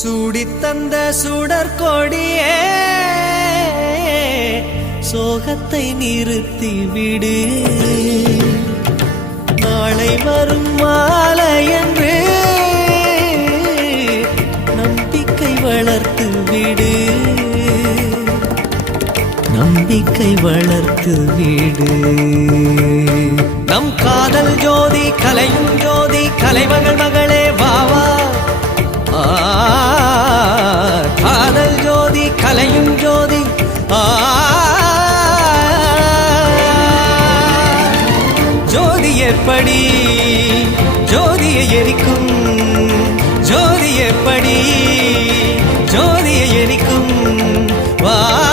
சூடித்தந்த சுடற்கொடியே சோகத்தை நிறுத்தி விடு. நாளை வரும் மாலை என்று நம்பிக்கை வளர்த்து விடு. நம்பிக்கை வளர்த்து விடு. நம் காதல் ஜோதி கலையும் ஜோதி கலைமகள் மகளே வாவா. காதல் ஜோதி கலையும் ஜோதி ஜோதி எப்படி ஜோதியை எரிக்கும். ஜோதி எப்படி ஜோதியை எரிக்கும். வா